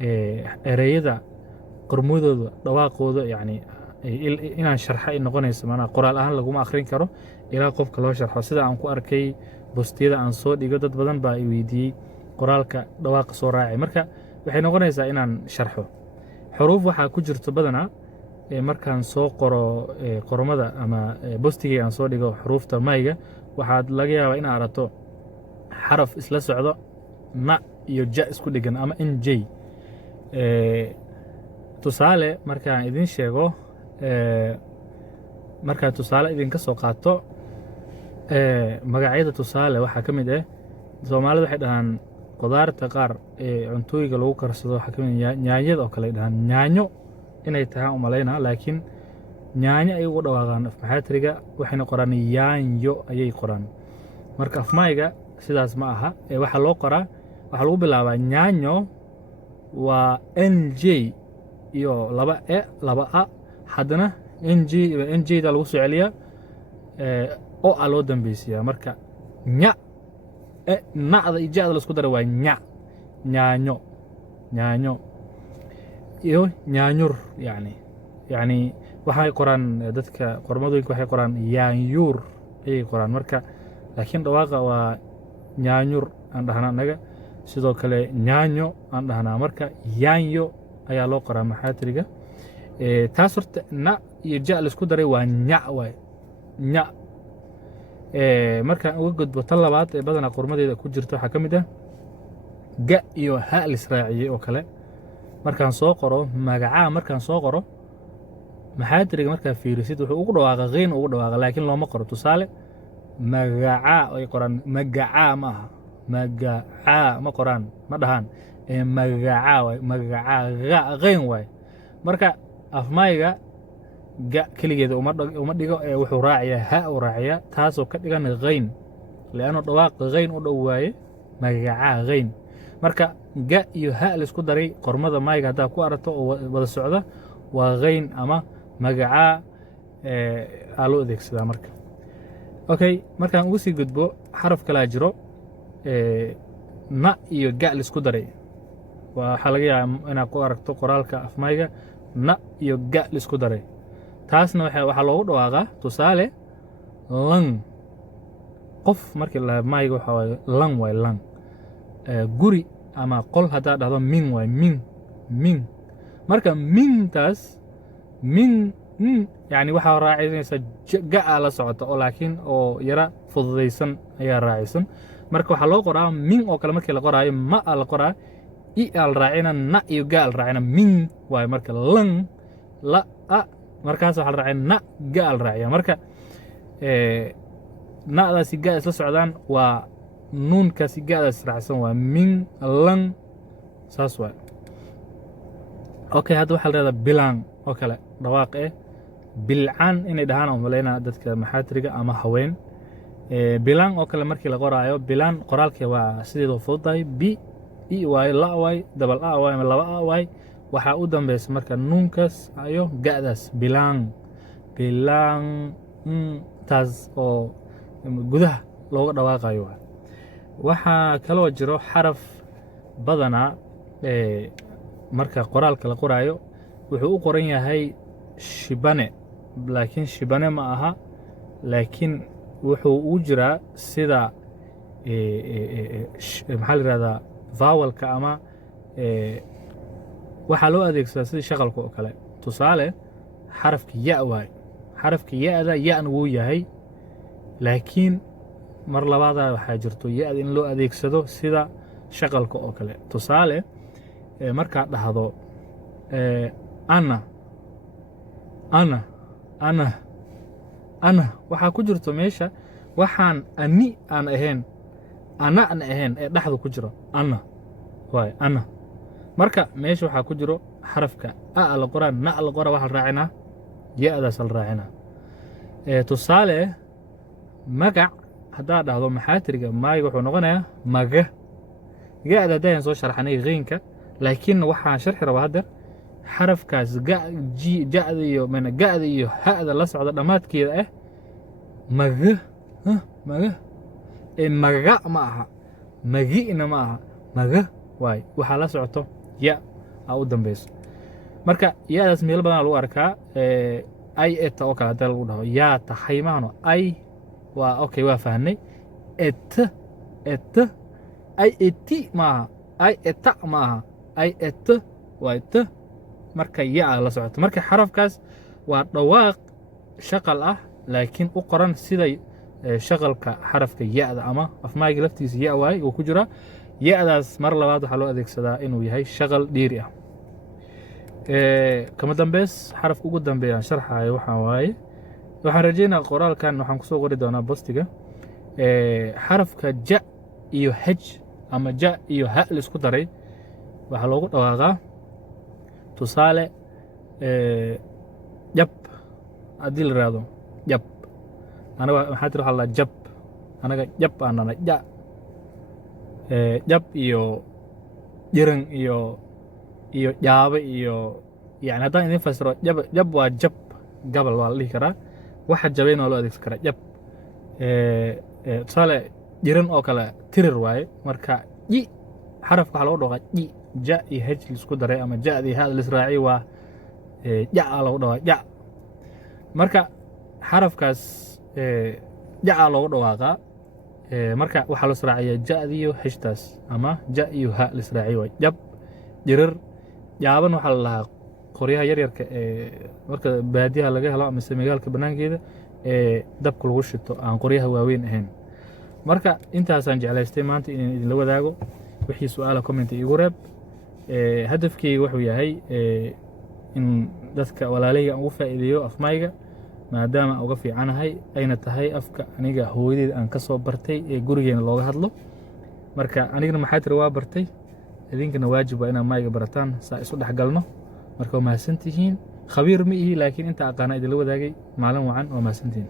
ereyada qormadooda dhawaaqooda yani inaan sharxa ay noqonayso maanaa qoraal ahaan laguma akhrin karo ilaa qofka loo sharxo sida aan ku arkay bostiyada aan soo dhigo dad badan baa i weydiiyey qoraalka dhawaaqa soo raacay marka waxay noqonaysaa inaan sharxo xuruuf waxaa ku jirto badanaa markaan soo qoro qormada ama bostigay aan soo dhigo xuruufta mayga waxaad laga yaabaa inaad aragto xaraf isla socdo na iyo ja isku dhigan ama nj tusaale markaan idin sheego markaan tusaale idinka soo qaato magacyada tusaale waxaa ka mid ah soomaalida waxay dhahaan qudaarta qaar cuntooyinka lagu karsado waxaa ka mid nyaanyada oo kale dhahaan nyaanyo inay tahaan u malaynaa laakiin nyaanyo ay ugu dhawaaqaan afmaxaatriga waxayna qoraan yaanyo ayay qoraan marka afmayga sidaas ma aha waxaa loo qoraa waxaa lagu bilaabaa nyaanyo waa nj iyo laba laba a haddana njda lagu soo celiyaa o a loo dambeysiyaa marka nya na'da iyo ja'da laisku dara waa nyaanyo iyo nyaanyur yani waxay qoraan dadka qormadooyinka waxay qoraan yaanyuur ayay qoraan marka laakiin dhawaaqa waa nyaanyur aan dhahnaa annaga sidoo kale nyaanyo aan dhahnaa marka yaanyo ayaa loo qoraa maxaatriga taas horta na iyo ja laisku daray waa nya waay nya markaan uga gudbo tan labaad ee badanaa qormadeeda ku jirto waxaa ka mid ah ga iyo ha lisraaciyey oo kale markaan soo qoro magacaa markaan soo qoro maxaatriga markaa fiirisid wuxuu ugu dhawaaqa qiin ugu dhawaaqa laakiin looma qoro tusaale magacaa ay qoraan magacaa ma aha magacaa ma qoraan ma dhahaan magacaa waay magacaa qiin waay marka afmayga ga keligeeda uma dhigo wuxuu raaciyaa ha u raaciyaa taasoo ka dhigan qiin li'anno dhawaaqa qiin u dhow waaye magacaa qiin marka ga iyo ha laisku daray qormada mayga haddaa ku aragto oo wada socda waa qiin ama magacaa aa loo adeegsadaa marka okay markaan ugu sii gudbo xaraf kalaa jiro na iyo ga laisku daray waxaa laga yaabaa inaad ku aragto qoraalka afmayga na iyo ga laisku daray taasna waxaa loogu dhawaaqaa tusaale lang qof markii la mayga waxaa waaye lang waay lang guri ama qol haddaad dhahdo min waay min marka mintaas min yani waxaa raacinaysa ga'a la socota oo laakiin oo yara fududaysan ayaa raacisan marka waxaa loo qoraa min oo kale markii la qoraayo ma a la qoraa i al raacina na iyo ga al raacina min waayo marka lang la a markaas waxaa la raacina na ga al raaciya marka na'daasi ga isla socdaan waa nuunkaasi ga'daas raacsan waa min lang saas waay okay hadda waxaa la rahdaa bilaan oo kale dhawaaq bilcaan inay dhahaan oo malaynaa dadka maxaatriga ama haween bilaan oo kale markii la qoraayo bilaan qoraalkii waa sideedoo fududahay bi i waaye la waay dabal a waay ama laba a waay waxaa u dambeysa marka nuunkaas iyo ga'daas bilaan taas oo gudaha looga dhawaaqayo waxaa kaloo jiro xaraf badanaa marka qoraalka la qoraayo wuxuu u qoran yahay shibane laakiin shibane ma aha laakiin wuxuu u jiraa sida maxaa la yihahdaa vawalka ama waxaa loo adeegsadaa sidii shaqalka oo kale tusaale xarafka ya waay xarafka ya-da ya-na wuu yahay laakiin mar labaada waxaa jirto ya-da in loo adeegsado sida shaqalka oo kale tusaale markaad dhahdo ana waxaa ku jirto meesha waxaan ani aan ahayn ana'na ahayn ee dhexda ku jiro ana waay ana marka meesha waxaa ku jiro xarafka a la qoraa na la qoraa waxaa la raacinaa ya-daas la raacinaa tusaale magac haddaad dhahdo maxaatriga maayga wuxuu noqonayaa maga ga-da haddayaan soo sharxanay qiinka laakiin waxaan sharxi rabaa hadda xarafkaas ja'da iyo ga'da iyo ha'da la socda dhammaadkeeda maga maga ma aha magi'na ma aha maga waay waxaa la socoto ya aa u dambayso marka yaadaas meel badan lagu arkaa ay eta oo kale hadii lagu dhaho yaa tahay maano ay waa okay waa fahnay et ay eti maaha ay eta maaha ay et waa et marka yaa la socoto marka xarafkaas waa dhawaaq shaqal ah laakiin u qoran sida shaqalka xarafka yaada ama afmaayga laftiisa yaa waay uu ku jira yaadaas mar labaad waxa loo adeegsadaa inuu yahay shaqal dheeri ah kama dambeys xarafka ugu dambeeya sharxayo waxa waaye waxaan rajeynaa qoraalkan waxaan kusoo qori doonaa bostiga xarafka ja iyo h ama ja iyo ha la isku daray waxaa loogu dhawaaqaa tusaale jab haddii la yidhaahdo jab anaga maxaa tiri waxaa la jab anaga jab aan nana ja jab iyo jiran iyo jaabe iyo yani haddaan idin fasiro jab waa jab gabal waa la dhihi karaa waxa jabayna waa loo adeegsan karaa jab tusaale jiran oo kale tirir waaye marka ji xarafka waxaa loogu dhawaqaa ji ja iyo h laisku daray ama ja'dii ha laisraaciy waa ja'a lagu dhawaa ja marka xarafkaas ja'a loogu dhawaaqaa marka waxaa la israaciyaa ja'dii iyo htaas ama ja iyo ha la israaciy waa jab jirir jaaban waxaa la lahaa qoryaha yaryarka marka baadiyaha laga helo mise magaalka banaankeeda dabka lagu shito aan qoryaha waaweyn ahayn marka intaasaan jeclaystay maanta inaan idinla wadaago wixii su'aala comment iigu reeb hadafkeyga wuxuu yahay in dadka walaalayga aan ugu faa'iideeyo afmayga maadaama aan uga fiicanahay ayna tahay afka aniga hooyadeed aan ka soo bartay ee gurigeena looga hadlo marka anigana maxaa tiri waa bartay idinkana waajib waa inaad mayga barataan saa isu dhex galno marka waa mahadsantihiin khabiir ma ihi laakiin inta aqaana idinla wadaagay maalin wacan waa mahadsantihiin